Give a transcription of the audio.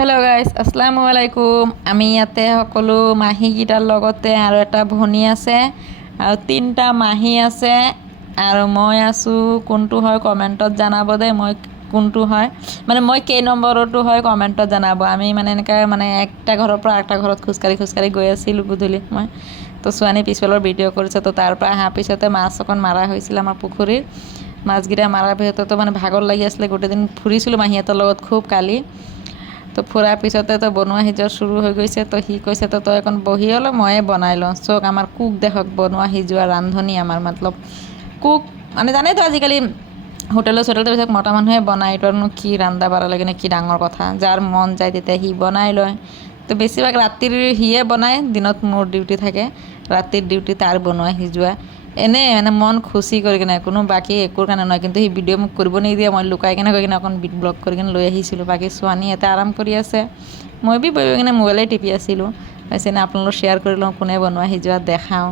Hello' guys, আসসালামু আলাইকুম। আমি ইয়াতে সকলো মাহীকেইটাৰ লগতে আৰু এটা ভনী আছে আৰু 3টা মাহী আছে আৰু মই আছোঁ। কোনটো হয় কমেণ্টত জনাব দেই, মই কোনটো হয় মানে মই কেই নম্বৰটো হয় কমেণ্টত জনাব। আমি মানে এনেকৈ একটা ঘৰৰ পৰা একটা ঘৰত খোজকাঢ়ি গৈ আছিলোঁ গধূলি মই। তো ছোৱালী পিছফালৰ ভিডিঅ' কৰিছে, তো তাৰ পৰা অহাৰ পিছতে মাছ অকণ মাৰা হৈছিল আমাৰ পুখুৰীৰ। মাছকেইটা মাৰাৰ পিছতে মানে ভাগৰ লাগি আছিলে, গোটেই দিন ফুৰিছিলোঁ মাহীহঁতৰ লগত খুব কালি। তো ফুৰাৰ পিছতে তো বনোৱা সিজোৱা চুৰু হৈ গৈছে। তো সি কৈছে তই অকণ বহি অলপ ময়ে বনাই লওঁ। চক আমাৰ কুক দেখক, বনোৱা সিজোৱা ৰান্ধনি আমাৰ মতলব কুক মানে জানেতো আজিকালি হোটেলৰ চোটেলৰ পিছত মতা মানুহে বনায়। এইটোনো কি ৰন্ধা বঢ়া লাগে নে কি ডাঙৰ কথা, যাৰ মন যায় তেতিয়া সি বনাই লয়। তো বেছিভাগ ৰাতিৰ সিয়ে বনায়, দিনত মোৰ ডিউটি থাকে, ৰাতিৰ ডিউটি তাৰ বনোৱা সিজোৱা। এনেই মানে মন খুচি কৰি কিনে, কোনো বাকী একোৰ কাৰণে নহয়। কিন্তু সেই ভিডিঅ' মোক কৰিব নিদিয়ে, মই লুকাই কিনে গৈ কিনে অকণ ব্লগ কৰি কিনে লৈ আহিছিলোঁ। বাকী ছোৱালী এটা আৰাম কৰি আছে, মই বহি কিনে মোবাইলেই টিপি আছিলোঁ। কৈছে নে আপোনালোক শ্বেয়াৰ কৰি লওঁ কোনে বনোৱা সিজোৱা দেখাওঁ।